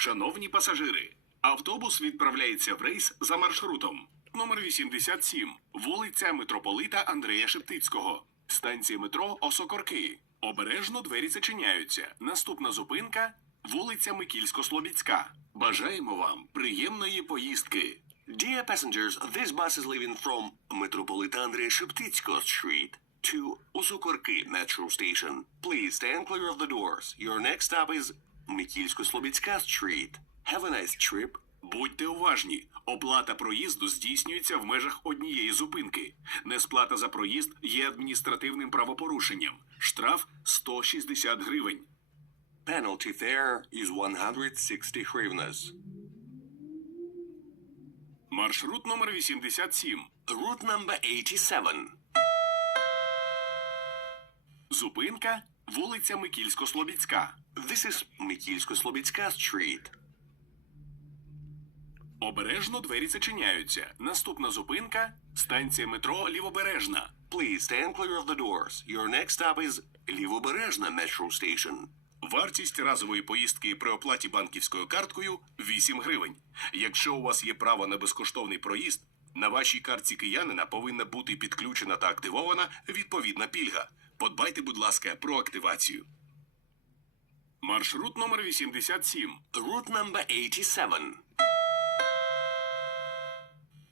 Шановні пасажири, автобус відправляється в рейс за маршрутом. Номер 87. Вулиця Митрополита Андрея Шептицького. Станція метро Осокорки. Обережно двері зачиняються. Наступна зупинка вулиця Микільсько-Слобідська. Бажаємо вам приємної поїздки. Dear passengers, this bus is leaving from Metropolitan Andrei Sheptitsko Street to Usukorki Metro Station. Please stand clear of the doors. Your next stop is Mikilsko-Slobodska Street. Have a nice trip. Будьте уважні. Оплата проїзду здійснюється в межах однієї зупинки. Несплата за проїзд є адміністративним правопорушенням. Штраф 160 гривень. Penalty fare is 160 hryvnias. Маршрут номер 87. Route number 87. Зупинка вулиця Микільсько-Слобідська. This is Mikilsko-Slobodska Street. Обережно двері зачиняються. Наступна зупинка станція метро Лівобережна. Please stand clear of the doors. Your next stop is Livoberezhna Metro Station. Вартість разової поїздки при оплаті банківською карткою 8 гривень. Якщо у вас є право на безкоштовний проїзд, на вашій картці киянина повинна бути підключена та активована відповідна пільга. Подбайте, будь ласка, про активацію. Маршрут номер 87. Route number 87.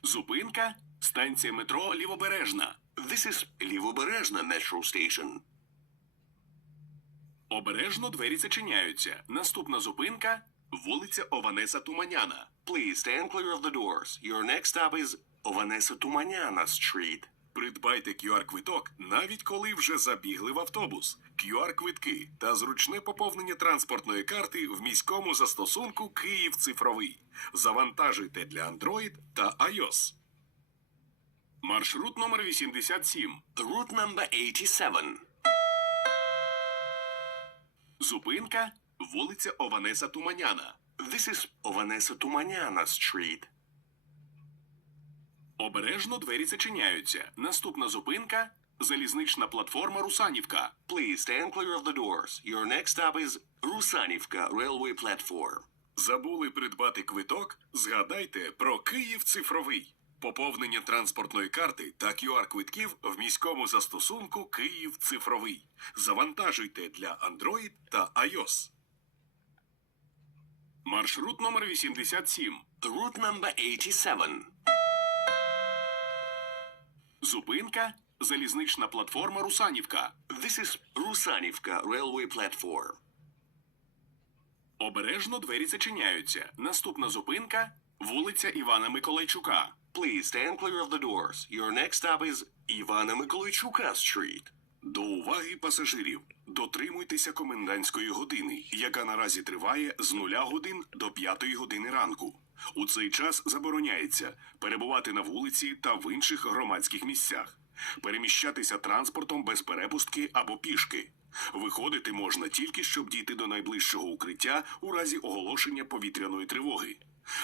Зупинка станція метро Лівобережна. This is Livoberezhna Metro Station. Обережно двері зачиняються. Наступна зупинка вулиця Ованеса Туманяна. Please stand clear of the doors. Your next stop is Ovanesa Tumaniana Street. Придбайте QR-квиток, навіть коли вже забігли в автобус. QR-квитки та зручне поповнення транспортної карти в міському застосунку Київ цифровий. Завантажуйте для Android та iOS. Маршрут номер 87. Route number 87. Зупинка вулиця Ованеса Туманяна. This is Ovanesa Tumaniana Street. Обережно двері зачиняються. Наступна зупинка залізнична платформа Русанівка. Please stand clear of the doors. Your next stop is Rusanivka Railway Platform. Забули придбати квиток? Згадайте про Київ цифровий. Поповнення транспортної карти та QR-квитків в міському застосунку Київ цифровий. Завантажуйте для Android та iOS. Маршрут номер 87. Route number 87. Зупинка залізнична платформа Русанівка. This is Rusanivka Railway Platform. Обережно двері зачиняються. Наступна зупинка вулиця Івана Миколайчука. Please stand clear of the doors. Your next stop is Ivana Mykolaychuka Street. До уваги пасажирів. Дотримуйтеся комендантської години, яка наразі триває з нуля годин до п'ятої години ранку. У цей час забороняється перебувати на вулиці та в інших громадських місцях, переміщатися транспортом без перепустки або пішки. Виходити можна тільки щоб дійти до найближчого укриття у разі оголошення повітряної тривоги.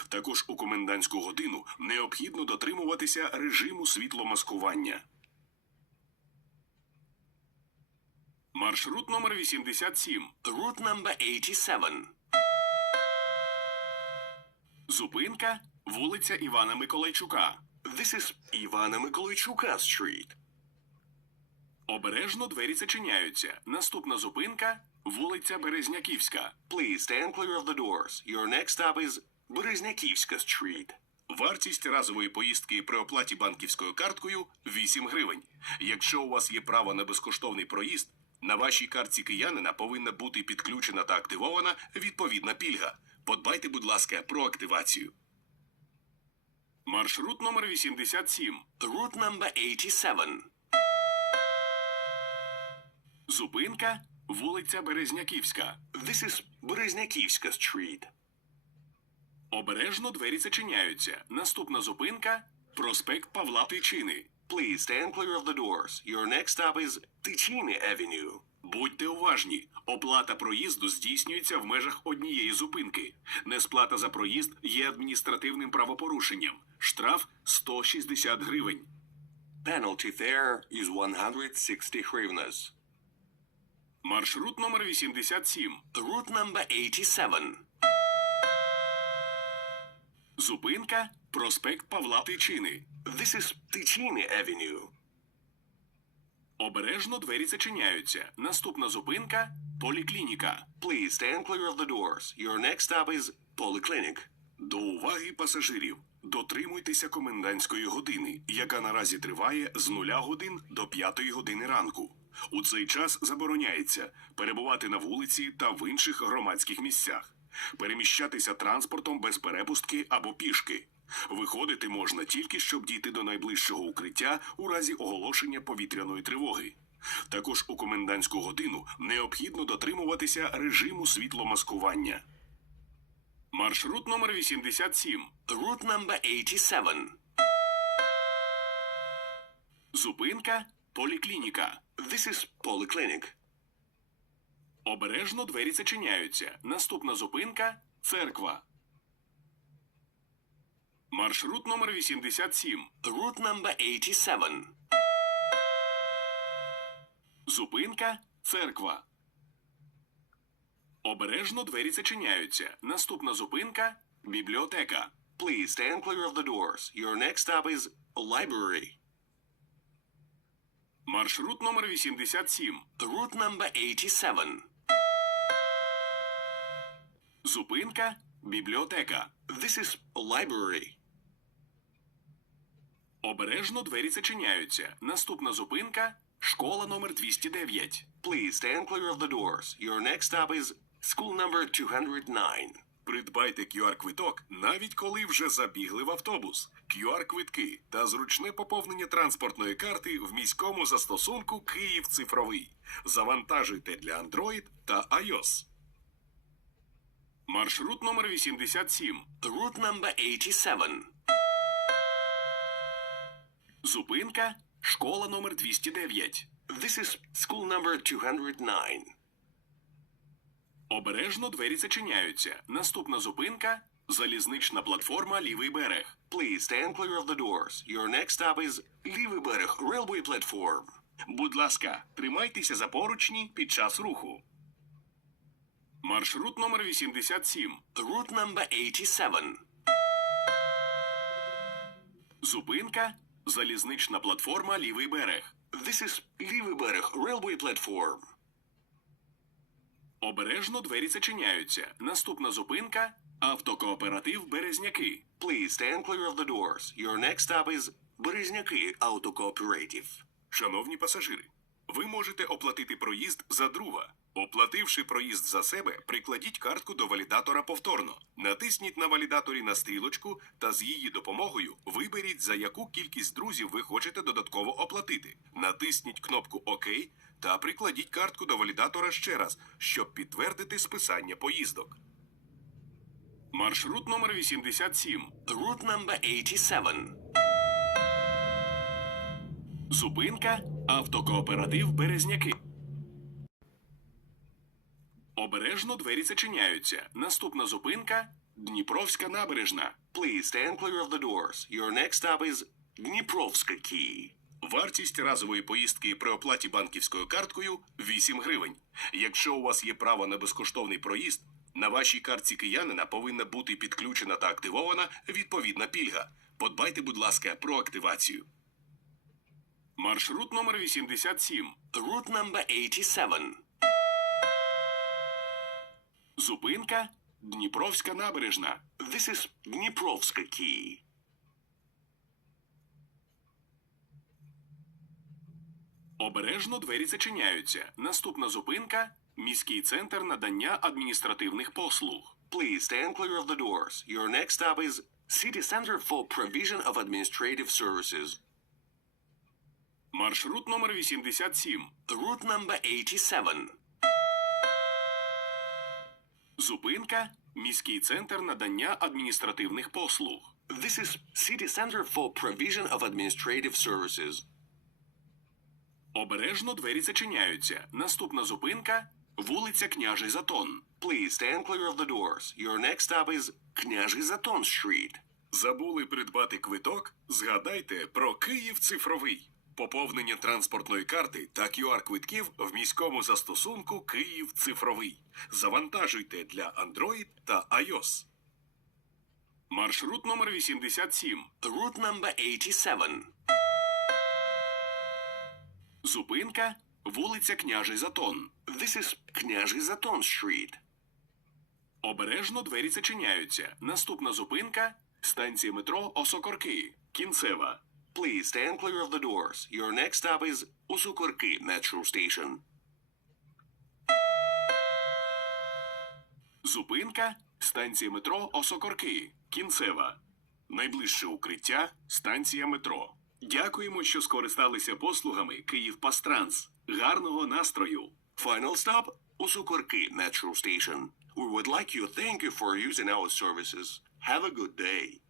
Також у комендантську годину необхідно дотримуватися режиму світломаскування. Маршрут номер 87. Route number 87. Зупинка вулиця Івана Миколайчука. This is Ivana Mykolaychuka Street. Обережно двері зачиняються. Наступна зупинка вулиця Березняківська. Please stand clear of the doors. Your next stop is Bereznyakivska Street. Вартість разової поїздки при оплаті банківською карткою 8 гривень. Якщо у вас є право на безкоштовний проїзд, на вашій картці киянина повинна бути підключена та активована відповідна пільга. Подбайте, будь ласка, про активацію. Маршрут номер 87. Route number 87. Зупинка вулиця Березняківська. This is Bereznyakivska Street. Обережно двері зачиняються. Наступна зупинка проспект Павла Тичини. Please stand clear of the doors. Your next stop is Ticini Avenue. Будьте уважні. Оплата проїзду здійснюється в межах однієї зупинки. Несплата за проїзд є адміністративним правопорушенням. Штраф 160 гривень. Penalty fare is 160 hryvnias. Маршрут номер 87. Route number 87. Зупинка проспект Павла Тичини. This is Ticini Avenue. Обережно двері зачиняються. Наступна зупинка поліклініка. Please stand clear of the doors. Your next stop is Polyclinic. До уваги пасажирів. Дотримуйтеся комендантської години, яка наразі триває з нуля годин до п'ятої години ранку. У цей час забороняється перебувати на вулиці та в інших громадських місцях, переміщатися транспортом без перепустки або пішки. Виходити можна тільки щоб дійти до найближчого укриття у разі оголошення повітряної тривоги. Також у комендантську годину необхідно дотримуватися режиму світломаскування. Маршрут номер 87. Route number 87. Зупинка поліклініка. This is Polyclinic. Обережно двері зачиняються. Наступна зупинка церква. Маршрут номер 87. Route number 87. Зупинка церква. Обережно двері зачиняються. Наступна зупинка бібліотека. Please stand clear of the doors. Your next stop is Library. Маршрут номер 87. Route number 87. Зупинка бібліотека. This is Library. Обережно двері зачиняються. Наступна зупинка школа номер 209. Please stand clear of the doors. Your next stop is School number 209. Придбайте QR-квиток, навіть коли вже забігли в автобус. QR-квитки та зручне поповнення транспортної карти в міському застосунку Київ цифровий. Завантажуйте для Android та iOS. Маршрут номер 87. Route number 87. Зупинка школа номер 209. This is School number 209. Обережно двері зачиняються. Наступна зупинка залізнична платформа Лівий берег. Please stand clear of the doors. Your next stop is Lівий берег Railway Platform. Будь ласка, тримайтеся за поручні під час руху. Маршрут номер 87. Route number 87. Зупинка залізнична платформа Лівий берег. This is Лівий берег Railway Platform. Обережно двері зачиняються. Наступна зупинка автокооператив Березняки. Please stand clear of the doors. Your next stop is Березняки Auto Cooperative. Шановні пасажири, ви можете оплатити проїзд за друга. Оплативши проїзд за себе, прикладіть картку до валідатора повторно. Натисніть на валідаторі на стрілочку та з її допомогою виберіть, за яку кількість друзів ви хочете додатково оплатити. Натисніть кнопку ОК та прикладіть картку до валідатора ще раз, щоб підтвердити списання поїздок. Маршрут номер 87. Route number 87. Зупинка автокооператив Березняки. Обережно двері зачиняються. Наступна зупинка Дніпровська набережна. Please stand clear of the doors. Your next stop is Дніпровська Key. Вартість разової поїздки при оплаті банківською карткою 8 гривень. Якщо у вас є право на безкоштовний проїзд, на вашій картці киянина повинна бути підключена та активована відповідна пільга. Подбайте, будь ласка, про активацію. Маршрут номер 87. Route number 87. Зупинка Дніпровська набережна. This is Дніпровська Key. Обережно двері зачиняються. Наступна зупинка міський центр надання адміністративних послуг. Please stand clear of the doors. Your next stop is City Center for Provision of Administrative Services. Маршрут номер 87. Route number 87. Зупинка міський центр надання адміністративних послуг. This is City Center for Provision of Administrative Services. Обережно двері зачиняються. Наступна зупинка вулиця Княжий Затон. Please stand clear of the doors. Your next stop is Княжий Затон Street. Забули придбати квиток? Згадайте про Київ цифровий. Поповнення транспортної карти та QR-квитків в міському застосунку Київ цифровий. Завантажуйте для Android та iOS. Маршрут номер 87. Route number 87. Зупинка вулиця Княжий Затон. This is Княжий Затон Street. Обережно двері зачиняються. Наступна зупинка станція метро Осокорки. Кінцева. Please stand clear of the doors. Your next stop is Usukorki Metro Station. Зупинка станція метро Осокорки. Кінцева. Найближче укриття станція метро. Дякуємо, що скористалися послугами Київпастранс. Гарного настрою! Final stop, Usukorki Metro Station. We would like to thank you for using our services. Have a good day.